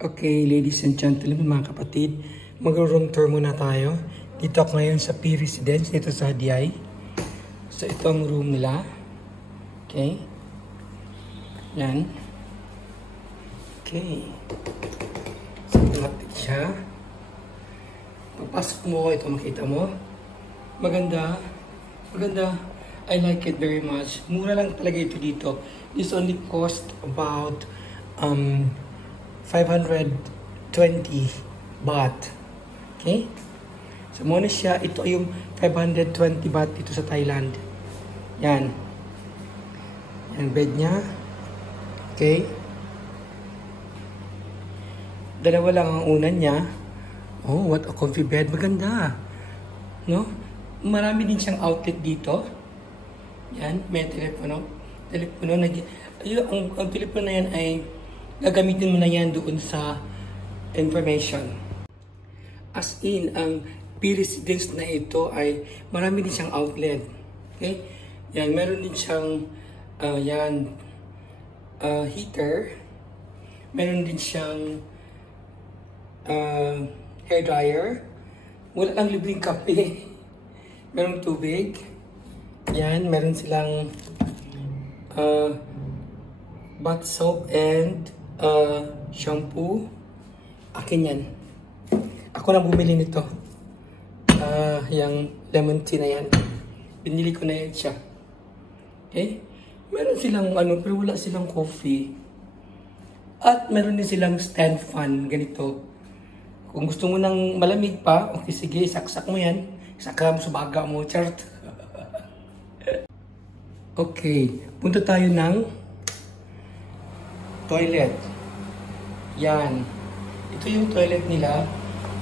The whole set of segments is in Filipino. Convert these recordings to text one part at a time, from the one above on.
Okay, ladies and gentlemen, mga kapatid, mag-room tour muna tayo. Dito ako ngayon sa P Residence, dito sa Hadiay. So, ito ang room nila. Okay. Yan. Okay. So, natin siya. Pagpasok mo, ito makita mo. Maganda. Maganda. I like it very much. Mura lang talaga ito dito. This only cost about 520 baht. Okay? So, muna siya. Ito yung 520 baht dito sa Thailand. Yan. Yan, bed niya. Okay? Dalawa lang ang unan niya. Oh, what a comfy bed. Maganda. No? Marami din siyang outlet dito. Yan. May telepono. Telepono. Ang telepono na yan ay gagamitin mo na yan doon sa information. As in, ang P Residence na ito ay marami din siyang outlet. Okay? Yan, meron din siyang heater. Meron din siyang hair dryer. Wala lang libreng kape. Meron tubig. Yan, meron silang bath soap and shampoo. Akin yan. Ako na bumili nito. Yung lemon tea na yan. Binili ko na yan siya. Okay? Meron silang pero wala silang coffee. At meron din silang stand fan. Ganito. Kung gusto mo ng malamig pa, okay, sige, saksak mo yan. Sakra mo sa baga mo. Chart. Okay. Punta tayo ng toilet. Yan. Ito yung toilet nila.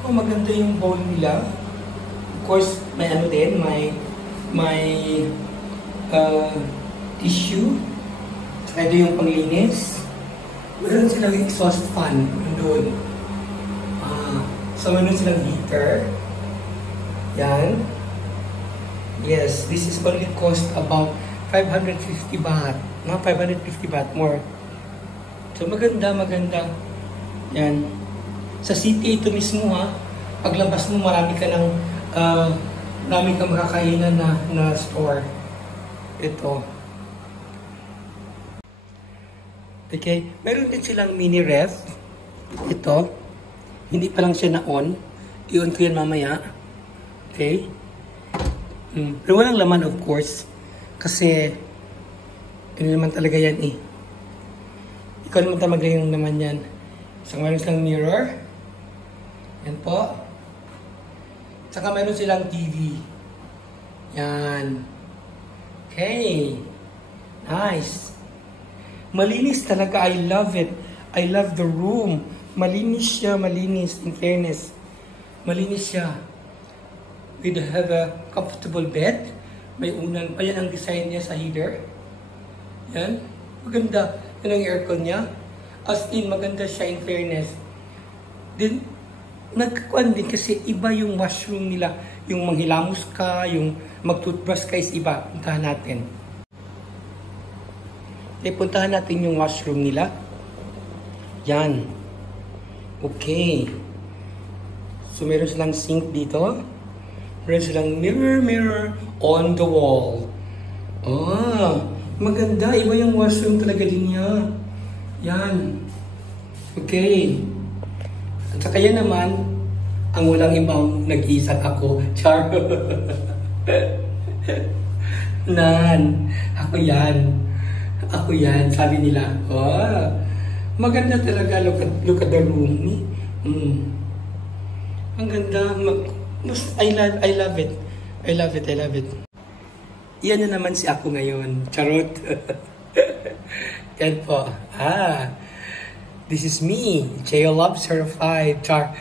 Oh, maganda yung bowl nila. Of course, may din, may tissue. Saka ito yung panglinis. Meron silang exhaust fan doon. So meron silang heater. Yan. Yes, this is only cost about 550 baht. Mga 550 baht more. So maganda. Yan. Sa city ito mismo ha. Paglabas mo marami kang makakainan na store. Ito. Okay. Meron din silang mini ref. Ito. Hindi pa lang siya na-on. I-on ko yan mamaya. Okay. Pero walang laman of course. Kasi ano naman talaga yan eh. Ikaw naman talaga yung naman yan. So, meron silang mirror. Yan po. Saka meron silang TV. Yan. Okay. Nice. Malinis talaga. I love it. I love the room. Malinis siya. Malinis. In fairness. Malinis siya. We have a comfortable bed. May unan pa. Yan ang design niya sa heater. Yan. Maganda. Yan ang aircon niya. As in, maganda siya in fairness. Then, nagkakuan din kasi iba yung washroom nila. Yung manghilamos ka, yung mag-toothbrush ka is iba. Puntahan natin. Okay, puntahan natin yung washroom nila. Yan. Okay. So, meron silang sink dito. Meron silang mirror on the wall. Maganda. Iba yung washroom talaga din niya. Yan. Okay. At saka yan naman, ang walang ibang nag-iisang ako. Char. Nan. Ako yan. Ako yan. Sabi nila. Maganda talaga. Look at the room. Ang ganda. I love it. I love it. Yan na naman si ako ngayon. Charot. Yan po. This is me. J.O. Love Certified. Char.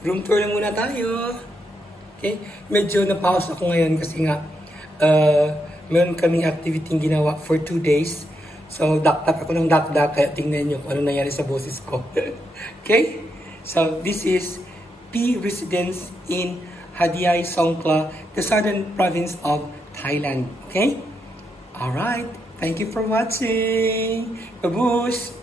Room tour na muna tayo. Okay? Medyo na-pause ako ngayon kasi nga meron kaming activity ginawa for 2 days. So, dakdak ako ng dakdak. Kaya tingnan nyo kung ano nangyari sa boses ko. Okay? So, this is P Residence in Hadiay, Songkhla, the southern province of Thailand. Okay? Alright. Thank you for watching. Babush!